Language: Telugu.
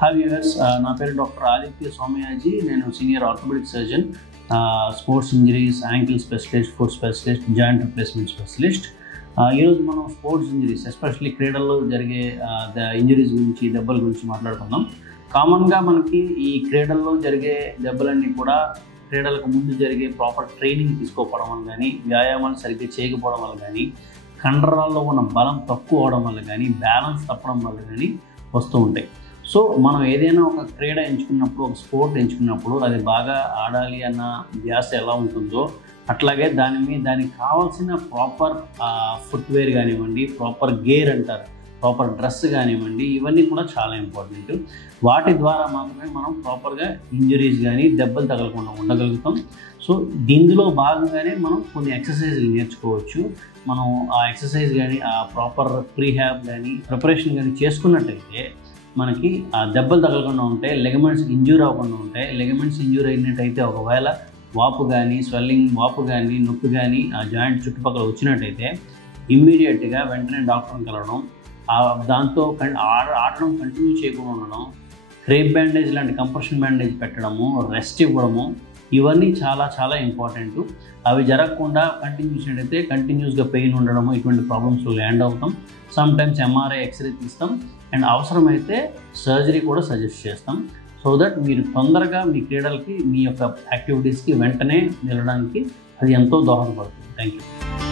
హాయ్ వ్యూవర్స్, నా పేరు డాక్టర్ ఆదిత్య సోమయాజీ. నేను senior orthopaedic surgeon, sports injuries, ankle specialist, foot specialist, joint replacement specialist. ఈరోజు మనం స్పోర్ట్స్ ఇంజరీస్, ఎస్పెషల్లీ క్రీడల్లో జరిగే ఇంజరీస్ గురించి, దెబ్బల గురించి మాట్లాడుకుందాం. కామన్గా మనకి ఈ క్రీడల్లో జరిగే దెబ్బలన్నీ కూడా క్రీడలకు ముందు జరిగే ప్రాపర్ ట్రైనింగ్ తీసుకోకపోవడం వల్ల కానీ, వ్యాయామాలు సరిగ్గా చేయకపోవడం వల్ల కానీ, కండరాల్లో ఉన్న బలం తక్కువ అవడం వల్ల కానీ, బ్యాలెన్స్ తప్పడం వల్ల కానీ వస్తూ ఉంటాయి. సో మనం ఏదైనా ఒక క్రీడ ఎంచుకున్నప్పుడు, ఒక స్పోర్ట్ ఎంచుకున్నప్పుడు అది బాగా ఆడాలి అన్న ధ్యాస ఎలా ఉంటుందో అట్లాగే దానికి కావాల్సిన ప్రాపర్ ఫుట్వేర్ కానివ్వండి, ప్రాపర్ గేర్ అంటారు, ప్రాపర్ డ్రెస్ కానివ్వండి, ఇవన్నీ కూడా చాలా ఇంపార్టెంట్. వాటి ద్వారా మాత్రమే మనం ప్రాపర్గా ఇంజరీస్ కానీ దెబ్బలు తగలకుండా ఉండగలుగుతాం. సో దీనిలో భాగంగానే మనం కొన్ని ఎక్సర్సైజ్లు నేర్చుకోవచ్చు. మనం ఆ ఎక్సర్సైజ్ కానీ, ఆ ప్రాపర్ ప్రీహ్యాబ్ కానీ, ప్రిపరేషన్ కానీ చేసుకున్నట్టయితే మనకి ఆ దెబ్బలు తగలకుండా ఉంటాయి, లెగమెంట్స్ ఇంజ్యూర్ అవ్వకుండా ఉంటాయి. లెగమెంట్స్ ఇంజ్యూర్ అయినట్టయితే ఒకవేళ వాపు కానీ, స్వెల్లింగ్, వాపు కానీ, నొప్పి కానీ ఆ జాయింట్ చుట్టుపక్కల వచ్చినట్టయితే ఇమ్మీడియట్గా వెంటనే డాక్టర్ని కలవడం, దాంతో ఆడడం కంటిన్యూ చేయకుండా ఉండడం, క్రేప్ బ్యాండేజ్ లాంటి కంప్రెషన్ బ్యాండేజ్ పెట్టడము, రెస్ట్ ఇవ్వడము, ఇవన్నీ చాలా చాలా ఇంపార్టెంట్. అవి జరగకుండా కంటిన్యూస్నట్టయితే కంటిన్యూస్గా పెయిన్ ఉండడము, ఇటువంటి ప్రాబ్లమ్స్లో ల్యాండ్ అవుతాం. సమ్టైమ్స్ ఎంఆర్ఐ, ఎక్స్రే తీస్తాం అండ్ అవసరమైతే సర్జరీ కూడా సజెస్ట్ చేస్తాం. సో దట్ మీరు తొందరగా మీ క్రీడలకి, మీ యొక్క యాక్టివిటీస్కి వెంటనే వెళ్ళడానికి అది ఎంతో దోహదపడుతుంది. Thank you.